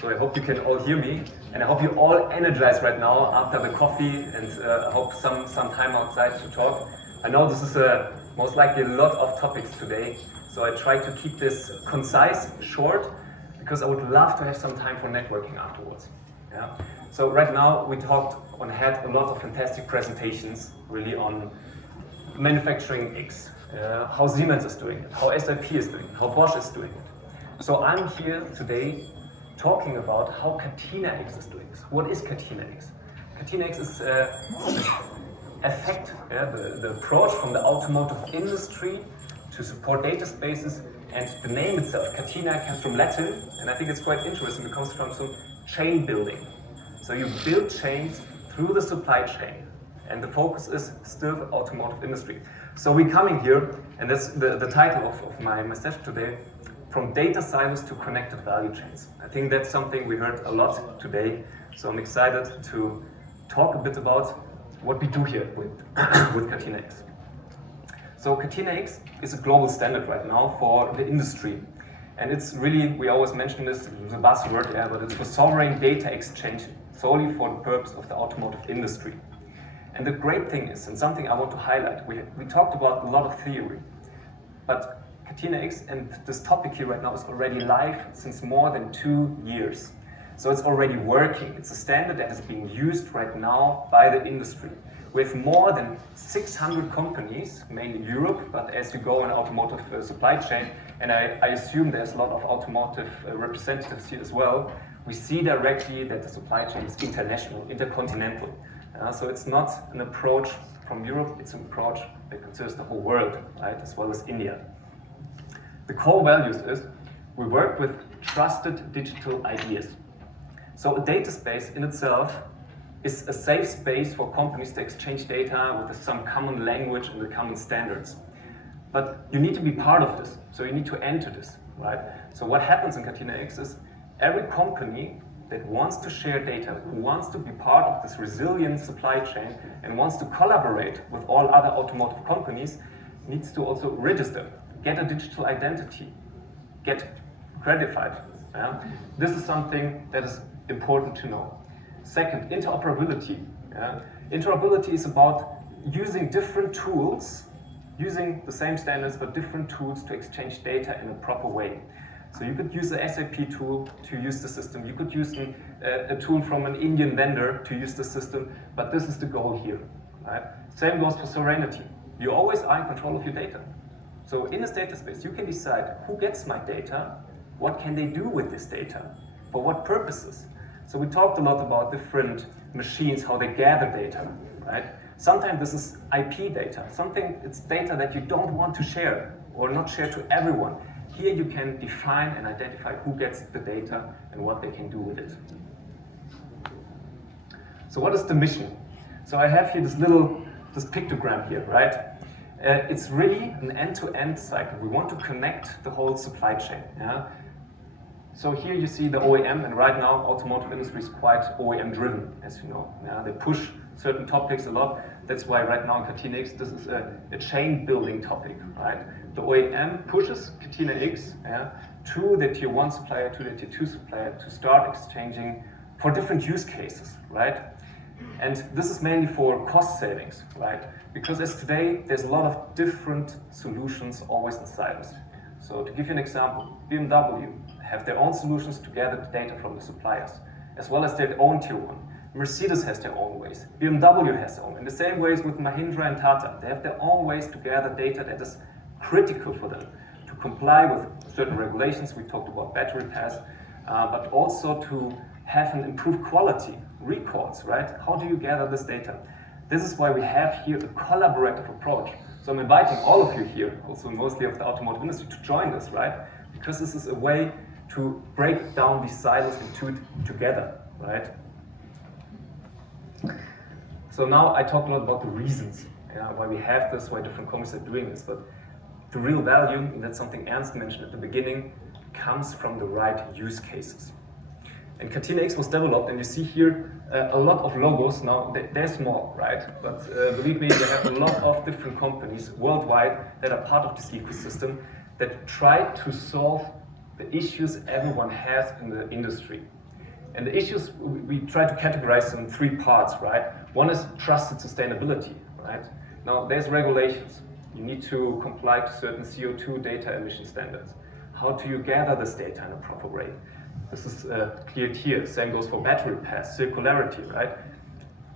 So I hope you can all hear me, and I hope you're all energized right now after the coffee, and I hope some time outside to talk. I know this is most likely a lot of topics today, so I try to keep this concise, short, because I would love to have some time for networking afterwards. Yeah. So right now we had a lot of fantastic presentations, really on manufacturing X, how Siemens is doing it, how SAP is doing it, how Bosch is doing it. So I'm here today talking about how Catena-X is doing this. What is Catena-X? Catena-X is the approach from the automotive industry to support data spaces, and the name itself, Catena, comes from Latin, and I think it's quite interesting because it comes from chain building. So you build chains through the supply chain, and the focus is still the automotive industry. So we're coming here, and that's the title of my session today, from data silos to connected value chains. I think that's something we heard a lot today, so I'm excited to talk a bit about what we do here with Catena-X. So Catena-X is a global standard right now for the industry. And it's really, we always mention this, the buzzword, but it's for sovereign data exchange, solely for the purpose of the automotive industry. And the great thing is, and something I want to highlight, we talked about a lot of theory, but Catena-X and this topic here right now is already live since more than 2 years. So it's already working. It's a standard that is being used right now by the industry. We have more than 600 companies, mainly Europe, but as you go in automotive supply chain, and I assume there's a lot of automotive representatives here as well, we see directly that the supply chain is international, intercontinental. So it's not an approach from Europe, it's an approach that considers the whole world, right, as well as India. The core values is we work with trusted digital ideas. So a data space in itself is a safe space for companies to exchange data with some common language and the common standards. But you need to be part of this, so you need to enter this, right? So what happens in Catena-X is every company that wants to share data, who wants to be part of this resilient supply chain and wants to collaborate with all other automotive companies needs to also register, get a digital identity, get credified. Yeah? This is something that is important to know. Second, interoperability. Yeah? Interoperability is about using different tools, using the same standards but different tools to exchange data in a proper way. So you could use the SAP tool to use the system, you could use a tool from an Indian vendor to use the system, but this is the goal here. Right? Same goes for sovereignty. You always are in control of your data. So in this data space, you can decide who gets my data, what can they do with this data, for what purposes. So we talked a lot about different machines, how they gather data, right? Sometimes this is IP data, it's data that you don't want to share or not share to everyone. Here you can define and identify who gets the data and what they can do with it. So what is the mission? So I have here this pictogram here, right? It's really an end-to-end cycle. We want to connect the whole supply chain. Yeah? So here you see the OEM, and right now automotive industry is quite OEM driven, as you know. Yeah? They push certain topics a lot. That's why right now in Catena-X this is a chain building topic, right? The OEM pushes Catena-X to the tier 1 supplier, to the tier 2 supplier to start exchanging for different use cases, right? And this is mainly for cost savings, right? Because as today, there's a lot of different solutions always in silos. So to give you an example, BMW have their own solutions to gather the data from the suppliers, as well as their own tier 1. Mercedes has their own ways. BMW has their own. In the same ways with Mahindra and Tata, they have their own ways to gather data that is critical for them to comply with certain regulations. We talked about battery pass, but also to have an improved quality, records, right? How do you gather this data? This is why we have here a collaborative approach. So I'm inviting all of you here, also mostly of the automotive industry, to join us, right? Because this is a way to break down these silos and do it together, right? So now I talked a lot about the reasons, why we have this, why different companies are doing this, but the real value, and that's something Ernst mentioned at the beginning, comes from the right use cases. And Catena-X was developed, and you see here a lot of logos. Now, they're small, right? But believe me, they have a lot of different companies worldwide that are part of this ecosystem that try to solve the issues everyone has in the industry. And the issues, we try to categorize them in 3 parts, right? One is trusted sustainability, right? Now, there's regulations. You need to comply to certain CO2 data emission standards. How do you gather this data in a proper way? This is cleared here. Same goes for battery pairs, circularity, right?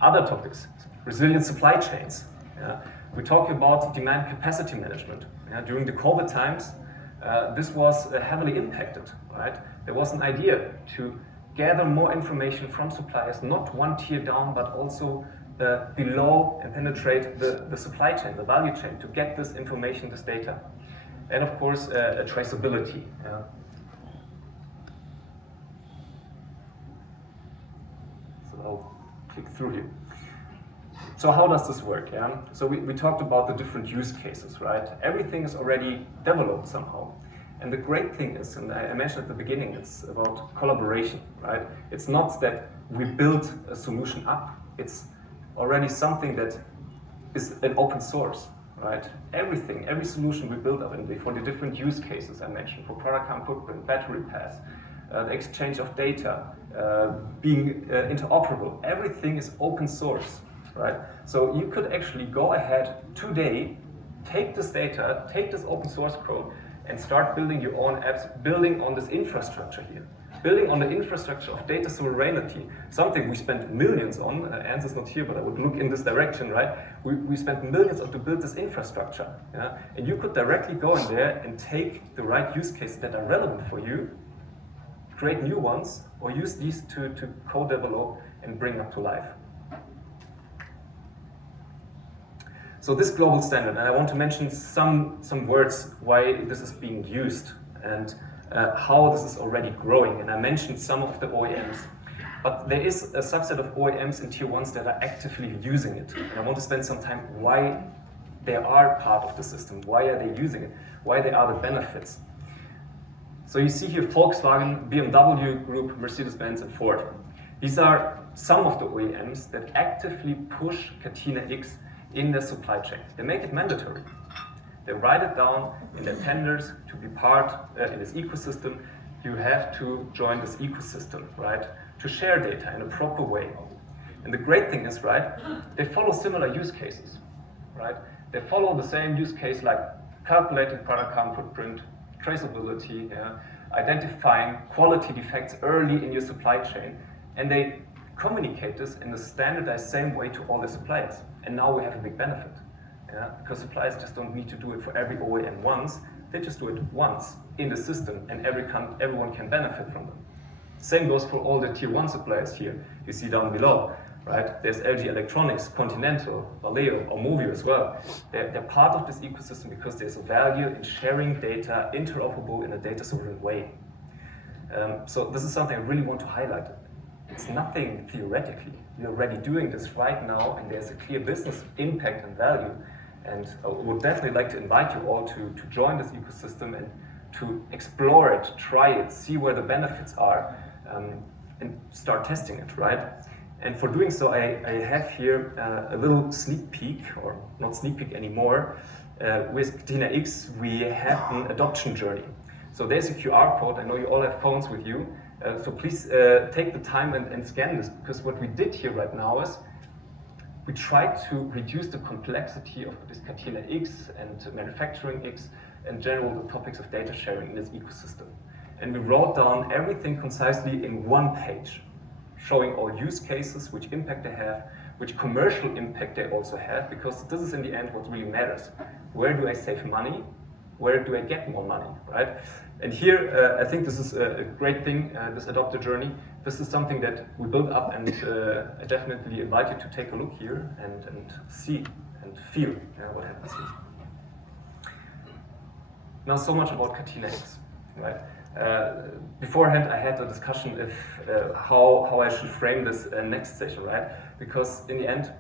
Other topics, resilient supply chains. Yeah? We talk about demand capacity management. Yeah? During the COVID times, this was heavily impacted, right? There was an idea to gather more information from suppliers, not one tier down, but also below and penetrate the supply chain, the value chain, to get this information, this data. And of course, traceability. Yeah. So I'll click through here. So how does this work? Yeah? So we talked about the different use cases, right? Everything is already developed somehow. And the great thing is, and I mentioned at the beginning, it's about collaboration, right? It's not that we build a solution up, it's already something that is an open source, right? Everything, every solution we build up for the different use cases I mentioned, for product carbon footprint, battery pairs, the exchange of data, being interoperable, everything is open source, right? So you could actually go ahead today, take this data, take this open source code, and start building your own apps, building on this infrastructure here. Building on the infrastructure of data sovereignty, something we spent millions on. Answer's not here, but I would look in this direction, right? We spent millions on to build this infrastructure. Yeah? And you could directly go in there and take the right use cases that are relevant for you, create new ones, or use these to co-develop and bring up to life. So this global standard, and I want to mention some words why this is being used and how this is already growing. And I mentioned some of the OEMs, but there is a subset of OEMs and tier ones that are actively using it. And I want to spend some time why they are part of the system, why are they using it, why they are the benefits. So you see here Volkswagen, BMW Group, Mercedes-Benz and Ford. These are some of the OEMs that actively push Catena-X in their supply chain. They make it mandatory. They write it down in their tenders to be part in this ecosystem. You have to join this ecosystem, right? To share data in a proper way. And the great thing is, right, they follow similar use cases, right? They follow the same use case like calculating product carbon footprint, traceability, yeah, identifying quality defects early in your supply chain, and they communicate this in the standardized same way to all the suppliers. And now we have a big benefit, yeah? Because suppliers just don't need to do it for every OEM once, they just do it once in the system and everyone can benefit from them. Same goes for all the tier 1 suppliers here, you see down below, right? There's LG Electronics, Continental, Valeo, or Movio as well. They're part of this ecosystem because there's a value in sharing data, interoperable in a data sovereign way. So this is something I really want to highlight. It's nothing theoretically. You're already doing this right now, and there's a clear business impact and value. And I would definitely like to invite you all to join this ecosystem and to explore it, try it, see where the benefits are, and start testing it, right? And for doing so, I have here a little sneak peek, or not sneak peek anymore. With Catena-X, we have an adoption journey. So there's a QR code. I know you all have phones with you. So please take the time and scan this, because what we did here right now is we tried to reduce the complexity of this Catena-X and Manufacturing-X and general the topics of data sharing in this ecosystem. And we wrote down everything concisely in one page, showing all use cases, which impact they have, which commercial impact they also have, because this is in the end what really matters. Where do I save money? Where do I get more money, right? And here, I think this is a great thing, this adopter journey. This is something that we built up, and I definitely invite you to take a look here and see and feel what happens here. Now, so much about Catena-X, right? Beforehand, I had a discussion if how I should frame this next session, right? Because in the end,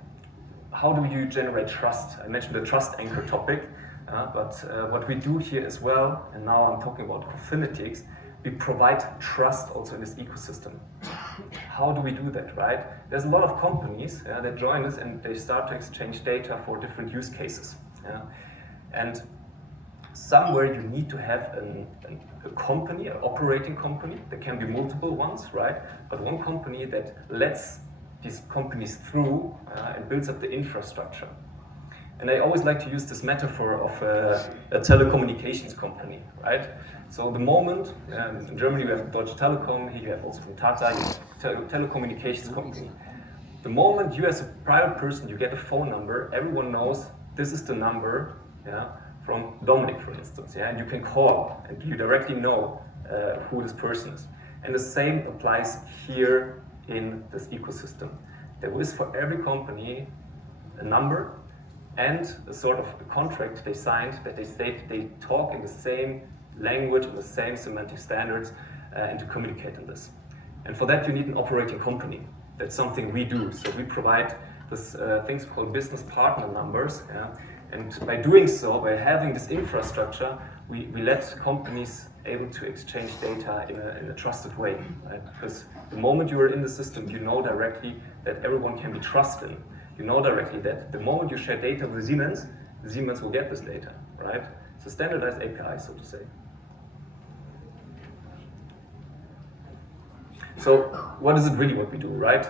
how do you generate trust? I mentioned the trust anchor topic. But what we do here as well, and now I'm talking about Cofinity-X, we provide trust also in this ecosystem. How do we do that, right? There's a lot of companies that join us and they start to exchange data for different use cases. And somewhere you need to have a company, an operating company. There can be multiple ones, right? But one company that lets these companies through and builds up the infrastructure. And I always like to use this metaphor of a telecommunications company, right? So the moment, in Germany we have Deutsche Telekom, here you have also from Tata, you have telecommunications company. The moment you as a private person, you get a phone number, everyone knows this is the number, yeah, from Dominic, for instance, yeah, and you can call and you directly know who this person is. And the same applies here in this ecosystem. There is for every company a number and a sort of a contract they signed that they state they talk in the same language and the same semantic standards and to communicate in this. And for that you need an operating company. That's something we do. So we provide this things called business partner numbers. Yeah? And by doing so, by having this infrastructure, we let companies able to exchange data in a trusted way. Right? Because the moment you are in the system, you know directly that everyone can be trusted. You know directly that the moment you share data with Siemens, Siemens will get this data, right? So standardized API, so to say. So what is it really what we do, right?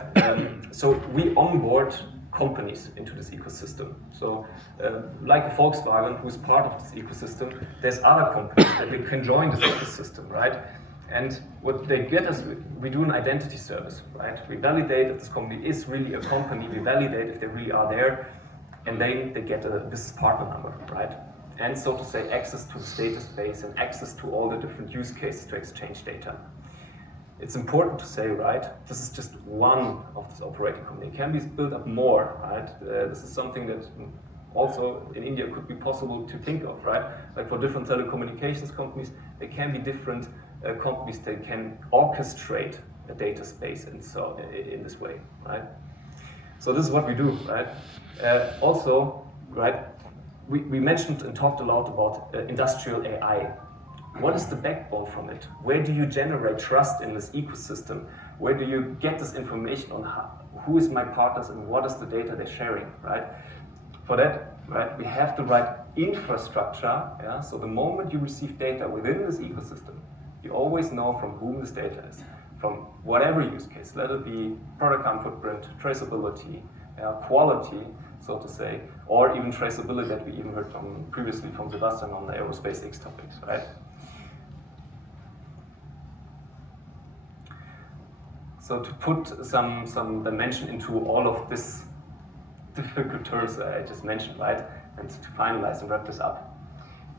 So we onboard companies into this ecosystem. So like a Volkswagen, who is part of this ecosystem, there's other companies that they can join this ecosystem, right? And what they get is, we do an identity service, right? We validate if this company is really a company, we validate if they really are there, and then they get a business partner number, right? And so to say, access to the status base and access to all the different use cases to exchange data. It's important to say, right, this is just one of this operating company. It can be built up more, right? This is something that also in India could be possible to think of, right? Like for different telecommunications companies, there can be different companies that can orchestrate a data space and so in this way, right? So this is what we do, right? Also, right, we mentioned and talked a lot about industrial AI. What is the backbone from it? Where do you generate trust in this ecosystem? Where do you get this information on who is my partners and what is the data they're sharing, right? For that, right, we have the right infrastructure, yeah? So the moment you receive data within this ecosystem, you always know from whom this data is, from whatever use case, let it be product count footprint, traceability, quality, so to say, or even traceability that we even heard from previously from Sebastian on the Aerospace X topics, right? So to put some dimension into all of this difficult terms I just mentioned, right? And to finalize and wrap this up.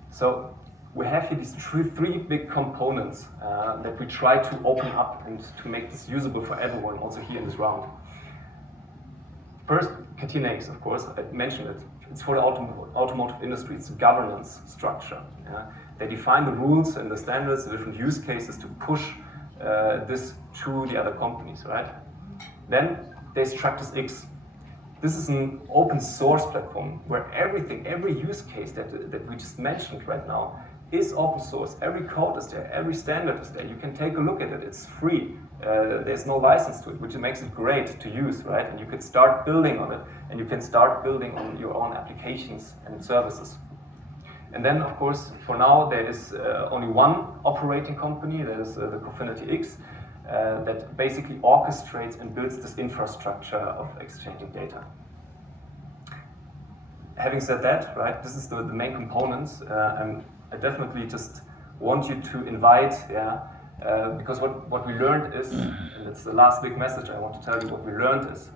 So we have here these three big components that we try to open up and to make this usable for everyone, also here in this round. First, Catena-X, of course, I mentioned it. It's for the automotive industry. It's a governance structure. Yeah? They define the rules and the standards, the different use cases to push this to the other companies, right? Then there's Structures-X. This is an open source platform where everything, every use case that we just mentioned right now is open source. Every code is there, every standard is there. You can take a look at it, it's free. There's no license to it, which makes it great to use, right? And you can start building on it, and you can start building on your own applications and services. And then, of course, for now, there is only one operating company, that is the Cofinity-X, that basically orchestrates and builds this infrastructure of exchanging data. Having said that, right, this is the main components. I definitely just want you to invite, because what we learned is, and it's the last big message I want to tell you, what we learned is,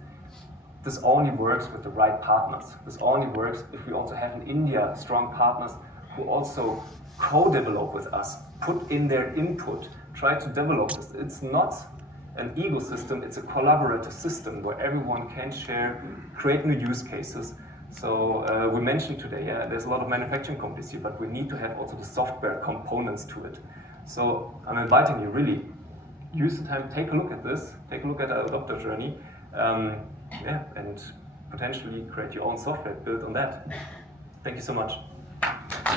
this only works with the right partners. This only works if we also have in India strong partners who also co-develop with us, put in their input, try to develop this. It's not an ecosystem, it's a collaborative system where everyone can share, create new use cases. So we mentioned today, there's a lot of manufacturing companies here, but we need to have also the software components to it. So I'm inviting you really, use the time, take a look at this, take a look at our adopter journey, and potentially create your own software built on that. Thank you so much.